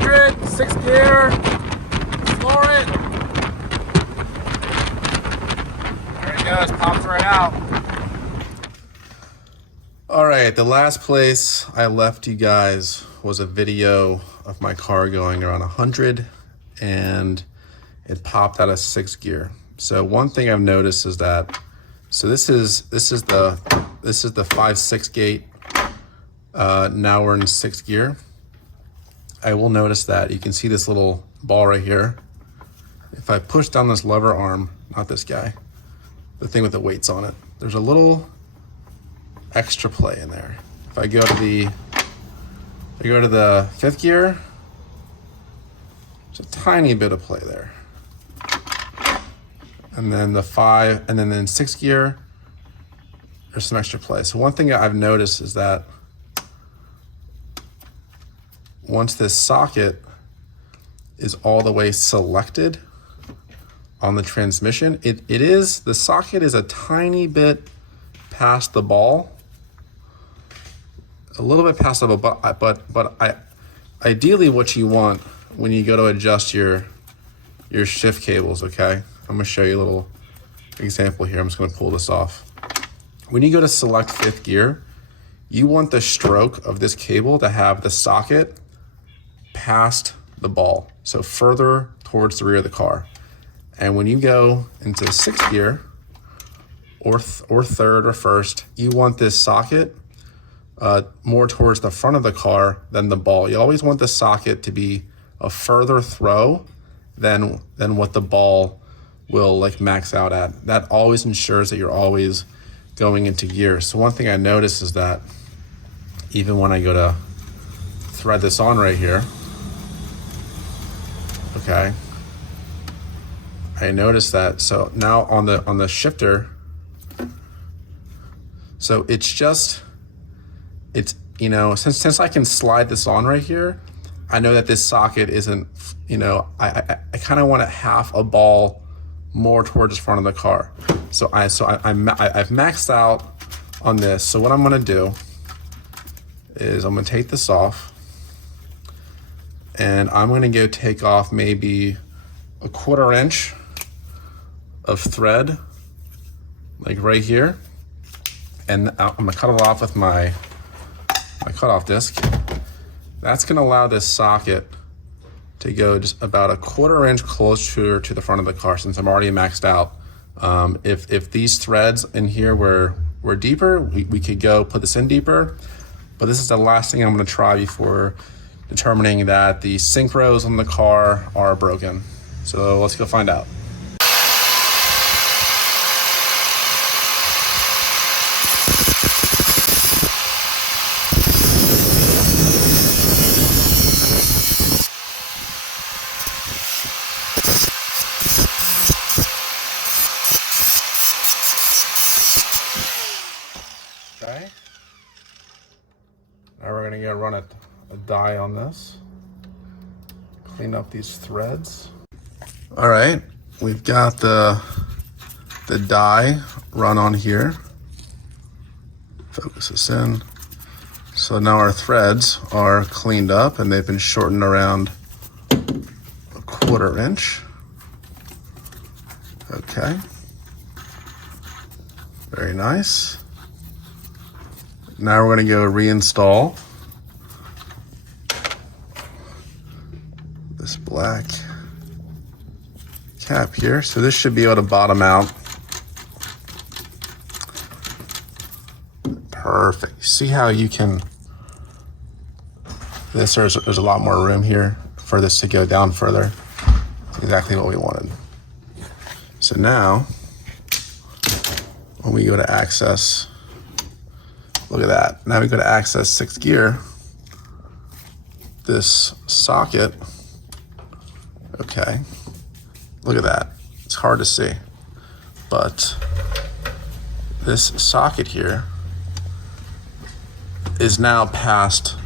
100, 6 gear, floor it. There it goes, pops right out. All right, the last place I left you guys was a video of my car going around 100 and it popped out of 6 gear. So one thing I've noticed is that, so this is the 5-6 gate. Now we're in 6th gear. I will notice that you can see this little ball right here. If I push down this lever arm, not this guy, the thing with the weights on it, there's a little extra play in there. If I go to the 5th gear, there's a tiny bit of play there. And then the 5, and then in 6th gear, there's some extra play. So one thing I've noticed is that once this socket is all the way selected on the transmission, the socket is a tiny bit past the ball, a little bit past the ball, but ideally what you want when you go to adjust your shift cables, okay? I'm gonna show you a little example here. I'm just gonna pull this off. When you go to select 5th gear, you want the stroke of this cable to have the socket past the ball, so further towards the rear of the car. And when you go into 6th gear or 3rd or 1st, you want this socket more towards the front of the car than the ball. You always want the socket to be a further throw than what the ball will like max out at. That always ensures that you're always going into gear. So one thing I notice is that even when I go to thread this on right here, okay, I noticed that. So now on the shifter, so it's you know, since I can slide this on right here, I know that this socket isn't, you know, I kind of want it half a ball more towards the front of the car. So I've maxed out on this. So what I'm gonna do is I'm gonna take this off, and I'm gonna go take off maybe a 1/4 inch of thread, like right here. And I'm gonna cut it off with my cutoff disc. That's gonna allow this socket to go just about a 1/4 inch closer to the front of the car, since I'm already maxed out. If these threads in here were deeper, we could go put this in deeper, but this is the last thing I'm gonna try before determining that the synchros on the car are broken. So let's go find out. Okay. Now we're gonna go run a die on this. Clean up these threads. All right, we've got the die run on here. Focus this in. So now our threads are cleaned up and they've been shortened around a 1/4 inch. Okay. Very nice. Now we're going to go reinstall this black cap here. So this should be able to bottom out. Perfect. See how you can, there's a lot more room here for this to go down further. That's exactly what we wanted. So now, when we go to access, look at that. Now we go to access 6th gear. This socket, okay, look at that. It's hard to see, but this socket here is now past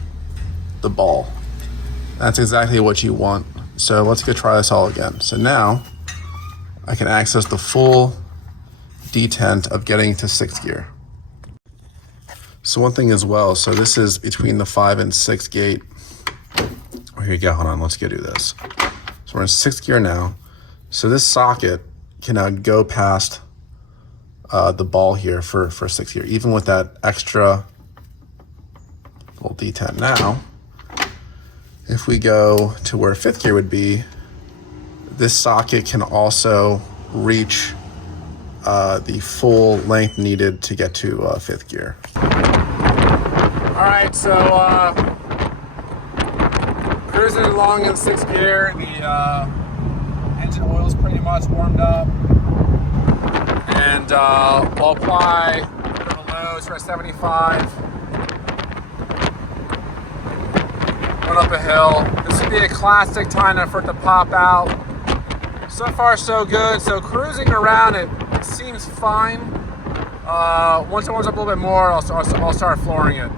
the ball. That's exactly what you want. So let's go try this all again. So now I can access the full detent of getting to 6th gear. So one thing as well, so this is between the 5 and 6 gate, Here you go, hold on, let's go do this. So we're in 6th gear now. So this socket can now go past the ball here for 6th gear, even with that extra little detent. Now, if we go to where 5th gear would be, this socket can also reach the full length needed to get to 5th gear. All right, so cruising along in 6th gear. The engine oil is pretty much warmed up, and we'll apply a bit of a load for 75. Going up a hill. This would be a classic time for it to pop out. So far, so good. So cruising around it seems fine. Once it warms up a little bit more, I'll start flooring it.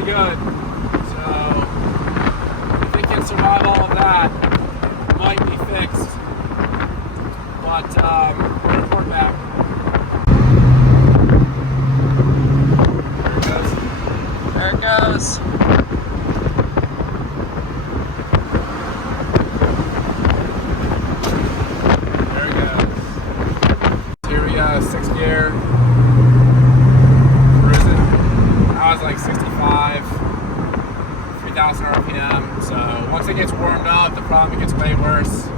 Good. So if it can survive all of that, it might be fixed. But we'll report back. There it goes. There it goes. Here we go, 6th gear. I was like 65, 3,000 RPM. So once it gets warmed up, the problem gets way worse.